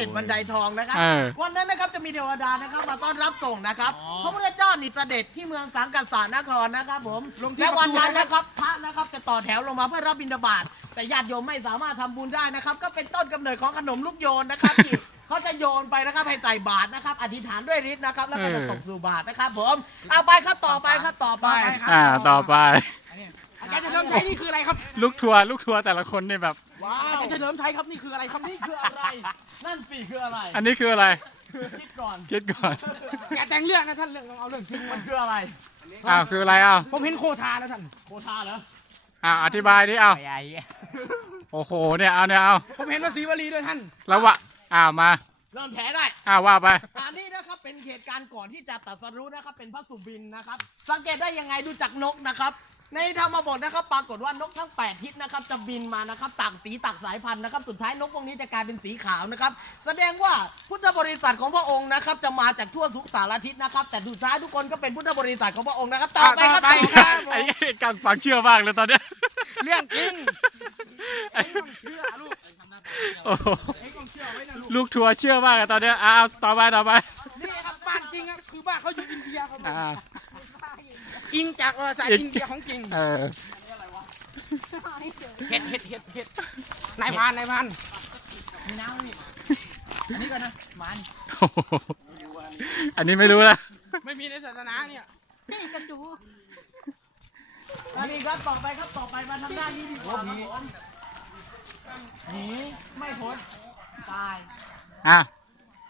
ด็จบันไดทองนะครับวันนั้นนะครับจะมีเทวดานะครับมาต้อนรับส่งนะครับพระพุทธเจ้านี่เสด็จที่เมืองสังกัสสานครนะครับผมและวันนั้นนะครับพระนะครับจะต่อแถวลงมาเพื่อรับบิณฑบาตแต่ญาติโยมไม่สามารถทำบุญได้นะครับก็เป็นต้นกำเนิดของขนมลูกโยนนะครับที่เขาจะโยนไปนะครับให้ใส่บาตรนะครับอธิษฐานด้วยฤทธิ์นะครับแล้วก็จะตกสู่บาตรนะครับผมเอาไปครับต่อไปครับต่อไปต่อไปอาจารย์เฉลิมชัยนี่คืออะไรครับลูกทัวร์แต่ละคนนี่แบบว้าวอาจารย์เฉลิมชัยครับนี่คืออะไรครับนี่คืออะไรนั่นสิคืออะไรอันนี้คืออะไรคิดก่อนแกแต่งเรื่องนะท่านเรื่องเอาเรื่องจริงมันคืออะไรคืออะไรผมเห็นโคทาแล้วท่านโคทาเหรออธิบายดิโอ้โหเนี่ยเอาผมเห็นว่าศรีวลีด้วยท่านแล้ววะมาเริ่มแผลได้ว่าไปอันนี้นะครับเป็นเหตุการณ์ก่อนที่จะตรัสรู้นะครับเป็นพระสุบินนะครับสังเกตได้ยังไงดูจากนกนะครับในธรรมบทนะครับปรากฏว่านกทั้ง8ทิศนะครับจะบินมานะครับต่างสีต่างสายพันธุ์นะครับสุดท้ายนกพวกนี้จะกลายเป็นสีขาวนะครับแสดงว่าพุทธบริษัทของพระองค์นะครับจะมาจากทั่วทุกสารทิศนะครับแต่สุดท้ายทุกคนก็เป็นพุทธบริษัทของพระองค์นะครับต่อไปครับไอ้การฟังเชื่อมากเลยตอนนี้เรื่องจริงลูกทัวร์เชื่อมากตอนนี้ต่อไปนี่ครับบ้านจริงครับคือบ้านเขาอยู่อินเดียครับอิงจากสายอินเดียของจริงเห็ดนายพานมีน้ำนี่อันนี้ก่อนนะมันอันนี้ไม่รู้นะไม่มีในศาสนาเนี่ยนี่กระจูอันนี้ครับต่อไปมาทำหน้าที่ดีกว่าหนีไม่พ้นตาย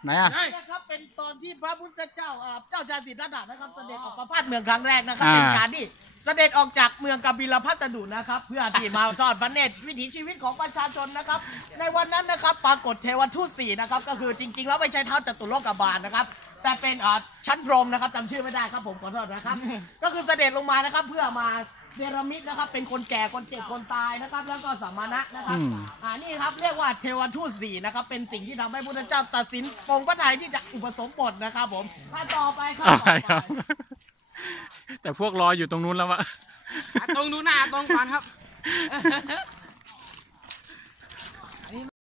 ไหนนะครับเป็นตอนที่พระพุทธเจ้าเจ้าชายสิทธัตถะนะครับเสด็จออกประพาสเมืองครั้งแรกนะครับเป็นการที่เสด็จออกจากเมืองกบิลพัสดุนะครับเพื่อที่มาทอดพระเนตรวิถีชีวิตของประชาชนนะครับในวันนั้นนะครับปรากฏเทวทูต4นะครับก็คือจริงๆแล้วไม่ใช่เท้าจตุโลกบาลนะครับแต่เป็นชั้นพรหมนะครับจำชื่อไม่ได้ครับผมขอโทษนะครับก็คือเสด็จลงมานะครับเพื่อมาเนรมิตนะครับเป็นคนแก่คนเจ็บคนตายนะครับแล้วก็สมณะนะครับนี่ครับเรียกว่าเทวทูต4นะครับเป็นสิ่งที่ทำให้พระพุทธเจ้าตัดสินปรงพระทัยที่จะอุปสมบทนะครับผมต่อไปครับแต่พวกรออยู่ตรงนู้นแล้ววะตรงนู้นหน้าตรงก่อนครับ